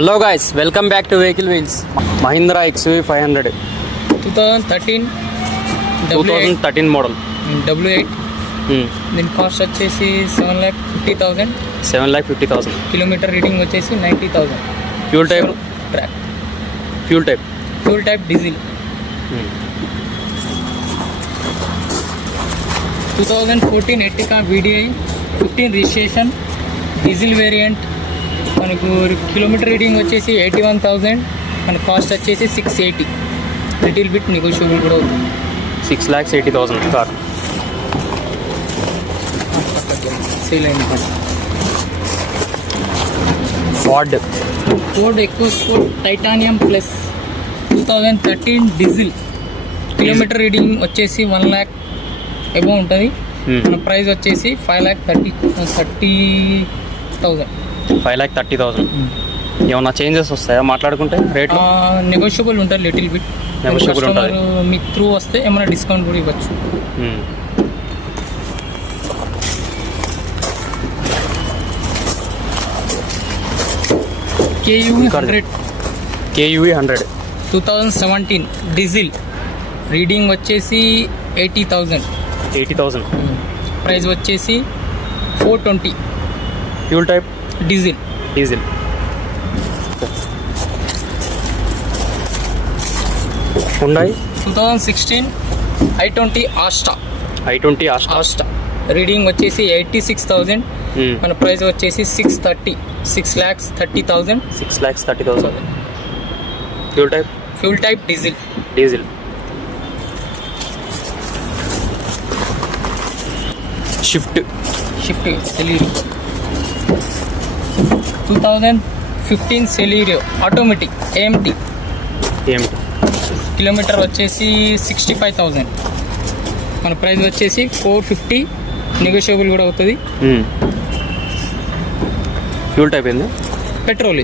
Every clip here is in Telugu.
Hello guys, welcome back to vehicle wheels. Mahindra XUV 500 2013 model W8. దీని కాస్ట్ వచ్చేసి 7,50,000. 7,50,000. కిలోమీటర్ రీడింగ్ వచ్చేసి 90,000. Fuel type track fuel type diesel. 2014 Ertiga VDI 15 registration diesel variant. మనకు కిలోమీటర్ రీడింగ్ వచ్చేసి 81,000. మన కాస్ట్ వచ్చేసి 680. లిటిల్ బిట్ నెగోషియబుల్ కూడా అవుతుంది. 6,80,000 కార్. సేల్ అయింది. Ford EcoSport titanium plus 2013 diesel. Kilometre reading వచ్చేసి 1 lakh అబౌవ్ ఉంటుంది. మన ప్రైస్ వచ్చేసి 5,30,000. 5,30,000. ఏమన్నా చేంజెస్ వస్తాయా మాట్లాడుకుంటే రేట్? నెగోషియబుల్ ఉంటుంది లిటిల్ బిట్. నెగోషియబుల్ ఉంటుంది. మీ త్రూ వస్తే ఏమైనా డిస్కౌంట్ కూడా ఇవ్వచ్చు. KUV 100 2017 diesel. రీడింగ్ వచ్చేసి 80,000. ప్రైస్ వచ్చేసి 420. Fuel type diesel. Hyundai 2016 i20 Asta. Reading వచ్చేసి 86,000. మన ప్రైస్ వచ్చేసి 6,30,000. 6,30,000. Fuel type diesel. Shift Celerio 2015 Celerio automatic AMT. Kilometre వచ్చేసి 65,000. మన ప్రైస్ వచ్చేసి 450. నెగోషియబుల్ కూడా అవుతుంది. ఫ్యూల్ టైప్ ఏంది? Petrol.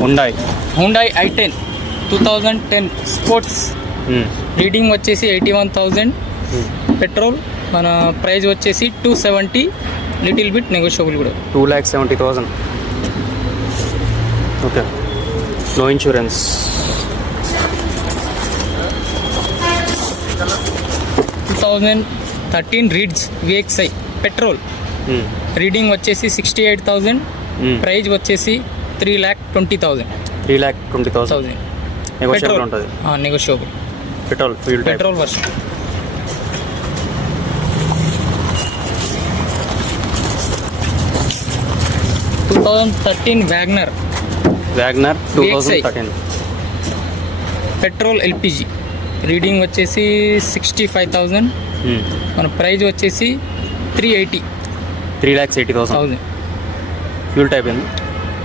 Hyundai i10 2010 sports. Reading వచ్చేసి 81,000. పెట్రోల్. మన ప్రైస్ వచ్చేసి 270. లిటిల్ బిట్ నెగోషియబుల్ కూడా. 2,70,000. Okay. No insurance. 2013 Ritz VXI petrol. Reading వచ్చేసి 68,000. ప్రైజ్ వచ్చేసి 3,20,000. 3,20,000. నెగోషియబుల్ ఉంటుంది. Negotiable. Petrol version. WagonR 2013 petrol LPG. Reading వచ్చేసి 65,000. మన ప్రైజ్ వచ్చేసి 380. 3,80,000. ఫ్యూల్ టైప్ ఏంది?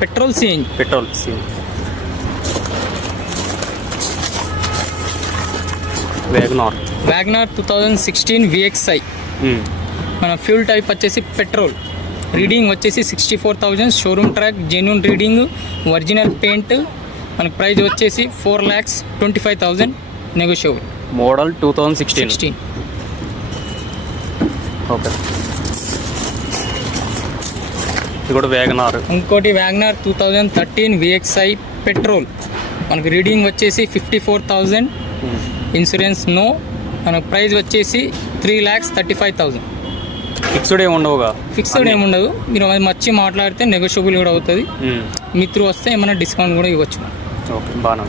Petrol CNG. WagonR 2016 VXI. మన ఫ్యూల్ టైప్ వచ్చేసి పెట్రోల్. రీడింగ్ వచ్చేసి 64,000. Showroom track, genuine reading, original paint. మనకు ప్రైస్ వచ్చేసి 4,25,000. నెగోషియబుల్. మోడల్ 2016. ఓకే. ఇది కూడా వ్యాగనార్. ఇంకోటి వ్యాగనార్ 2013 VXI పెట్రోల్. మనకు రీడింగ్ వచ్చేసి 54,000. Insurance no. మనకు ప్రైస్ వచ్చేసి 3,35,000. ఫిక్స్డ్ ఏముండదు. మీరు వచ్చి మాట్లాడితే నెగోషియబుల్ కూడా అవుతుంది. మీ త్రూ వస్తే ఏమైనా డిస్కౌంట్ కూడా ఇవ్వచ్చు. ఓకే, బాగా.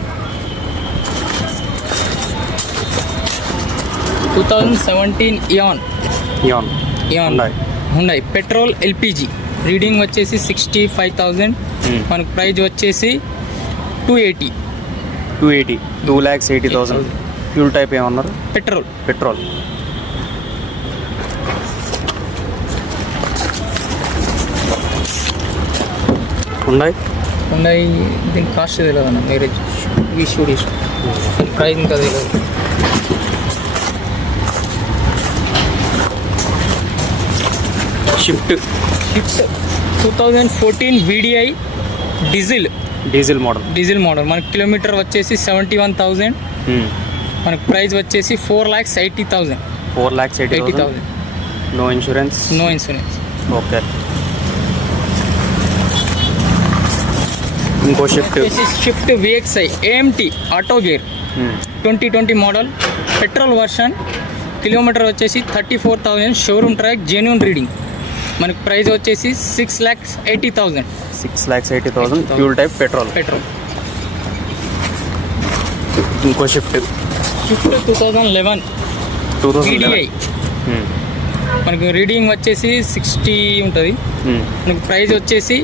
2017 Eon Hyundai petrol LPG. Reading వచ్చేసి 65,000. మనకు ప్రైజ్ వచ్చేసి 280. 2,80,000. ఫ్యూల్ టైప్ ఏమన్నారు? పెట్రోల్. హుండాయ్ దీని కాస్ట్ తెలియదు అన్న. మ్యారేజ్ ప్రైస్ ఇంకా తెలియదు. Swift 2014 VDI diesel model. మన కిలోమీటర్ వచ్చేసి 71,000. మనకు ప్రైస్ వచ్చేసి 4,80,000. 4,80,000. No insurance. No insurance. Okay. ఇంకో Swift Swift VXI AMT auto gear 2020 model petrol version. Kilometre వచ్చేసి 34,000. Showroom track genuine reading. మనకి ప్రైస్ వచ్చేసి 6,80,000. 6,80,000 ఫ్యూల్ టైప్ పెట్రోల్. ఇంకో షిఫ్ట్ 2011 VDI. మనకు రీడింగ్ వచ్చేసి 60 ఉంటుంది. మనకు ప్రైస్ వచ్చేసి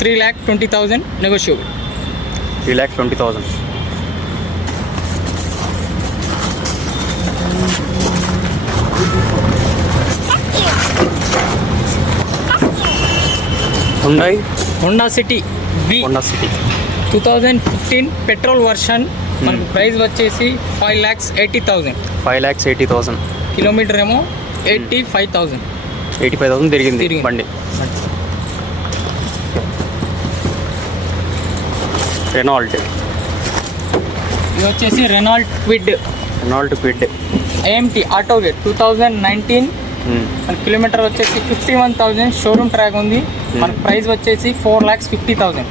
3,20,000 నెగోషియబుల్. 3,20,000. హోండా సిటీ వి 2015 పెట్రోల్ వర్షన్. మనకు ప్రైస్ వచ్చేసి 5,80,000. 5,80,000. కిలోమీటర్ ఏమో 85,000. 85,000 తిరిగింది బండి. రెనాల్ట్. ఇది వచ్చేసి Renault quid AMT auto gear 2019. మన కిలోమీటర్ వచ్చేసి 51,000. షోరూమ్ ట్రాక్ ఉంది. మన ప్రైస్ వచ్చేసి 4,50,000.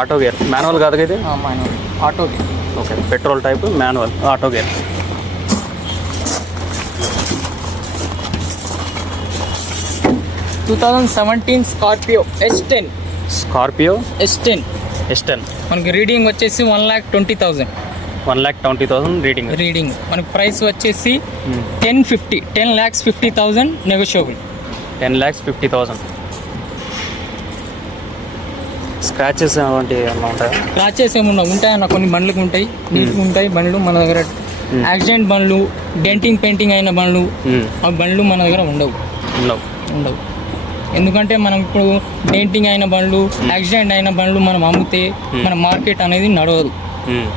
ఆటో గేర్ మాన్యువల్ కాదు కదా? Manual auto gear. Okay. Petrol type manual auto gear. 2017 Scorpio S10. మనకి రీడింగ్ వచ్చేసి 1,20,000. 1,20,000 రీడింగ్. మనకి ప్రైస్ వచ్చేసి 10,50,000 నెగోషియబుల్. 10,50,000. స్క్రాచెస్ అలాంటివి ఏమన్నా ఉంటాయా? స్క్రాచెస్ ఏమన్నా ఉంటాయన్న కొన్ని బండ్లకు ఉంటాయి. నీట్గా ఉంటాయి బండ్లు మన దగ్గర. యాక్సిడెంట్ బండ్లు, డెంటింగ్ పెయింటింగ్ అయిన బండ్లు, ఆ బండ్లు మన దగ్గర ఉండవు. ఎందుకంటే మనం ఇప్పుడు డెంటింగ్ అయిన బండ్లు, యాక్సిడెంట్ అయిన బండ్లు మనం అమ్మితే మన మార్కెట్ అనేది నడవదు.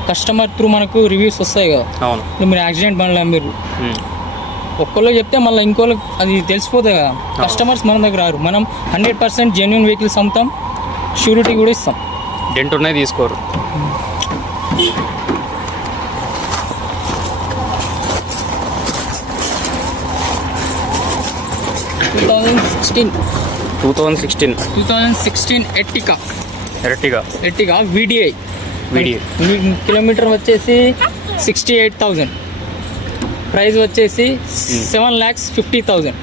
కస్టమర్ త్రూ మనకు రివ్యూస్ వస్తాయి కదా. ఇప్పుడు మీరు యాక్సిడెంట్ బండ్లు అమ్మిర్రు, ఒక్కళ్ళు చెప్తే మళ్ళీ ఇంకోళ్ళకి అది తెలిసిపోతాయి కదా. కస్టమర్స్ మన దగ్గర రారు. మనం 100% జెన్యూన్ వెహికల్స్ అమ్ముతాం, షూరిటీ కూడా ఇస్తాం. డెంట్ ఉన్నాయి తీసుకోరు. Two thousand sixteen Ertiga VDI. Kilometre వచ్చేసి 68,000. ప్రైస్ వచ్చేసి 7,50,000.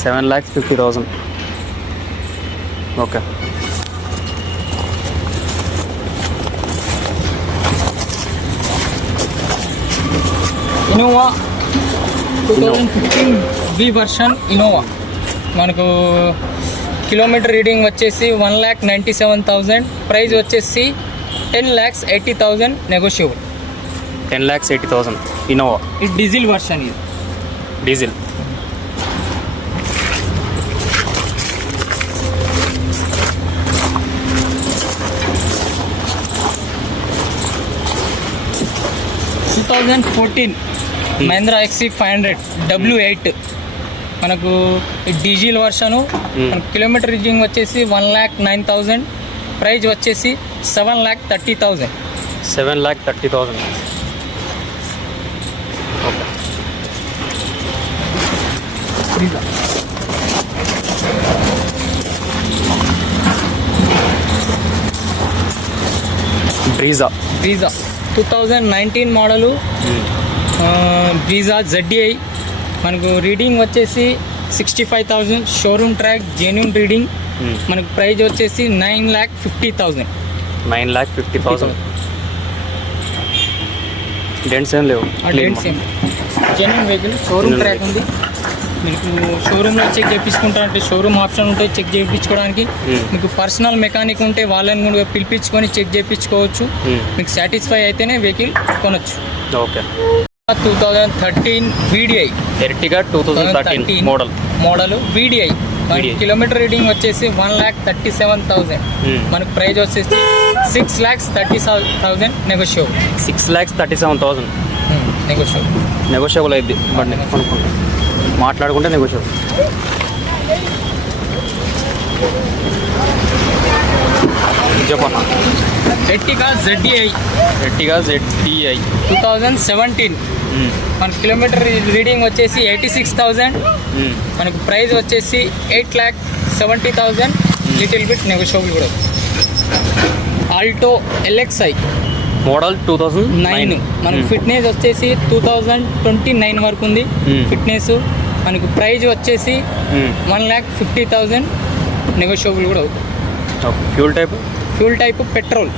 7,50,000. Okay. Innova 2015 V version Innova. మనకు కిలోమీటర్ రీడింగ్ వచ్చేసి 1,97,000. ప్రైస్ వచ్చేసి 10,80,000 నెగోషియబుల్. 10,80,000 ఇన్నోవా. ఇది డీజిల్ వర్షన్. ఇది డీజిల్. Mahindra XC500 W8. మనకు డీజిల్ వర్షను. మనకు కిలోమీటర్ రీడింగ్ వచ్చేసి 1,09,000. ప్రైజ్ వచ్చేసి 7,30,000. 7,30,000. Okay. Brezza 2019 model. Brezza ZDI. మనకు రీడింగ్ వచ్చేసి 65,000. Showroom track genuine reading. మనకు ప్రైజ్ వచ్చేసి 9,50,000. 9,50,000. డెంట్స్ ఏం లేవు. డెంట్స్ ఏం జెన్యూన్ వెహికల్. షోరూమ్ ట్రాక్ ఉంది. మీకు షోరూంలో చెక్ చేయించుకుంటారంటే షోరూమ్ ఆప్షన్ ఉంటాయి చెక్ చేయించుకోవడానికి. మీకు పర్సనల్ మెకానిక్ ఉంటే వాళ్ళని కూడా పిలిపించుకొని చెక్ చేయించుకోవచ్చు. మీకు సాటిస్ఫై అయితేనే వెహికల్ కొనొచ్చు. ఓకే. 2013 VDI. ఎర్టిగా 2013 మోడల్ VDI. కిలోమీటర్ రీడింగ్ వచ్చేసి 1,37,000. మనకు ప్రైజ్ వచ్చేసి 6,30,000 నెగోషియబుల్. 6,37,000 నెగోషియబుల్ అయింది బండి కొనుక్కుంటాం. మాట్లాడుకుంటే నెగోషియబుల్. చెప్పన్నా. ఎర్టిగా ZDI 2017 మనకు కిలోమీటర్ రీడింగ్ వచ్చేసి 86,000. మనకు ప్రైస్ వచ్చేసి 8,70,000. లిటిల్ బిట్ నెగోషియబుల్ కూడా. Alto LXi model 2009. మనకు ఫిట్నెస్ వచ్చేసి 2029 వరకు ఉంది ఫిట్నెస్. మనకు ప్రైజ్ వచ్చేసి 1,50,000. నెగోషియబుల్ కూడా అవుతుంది. Fuel type petrol.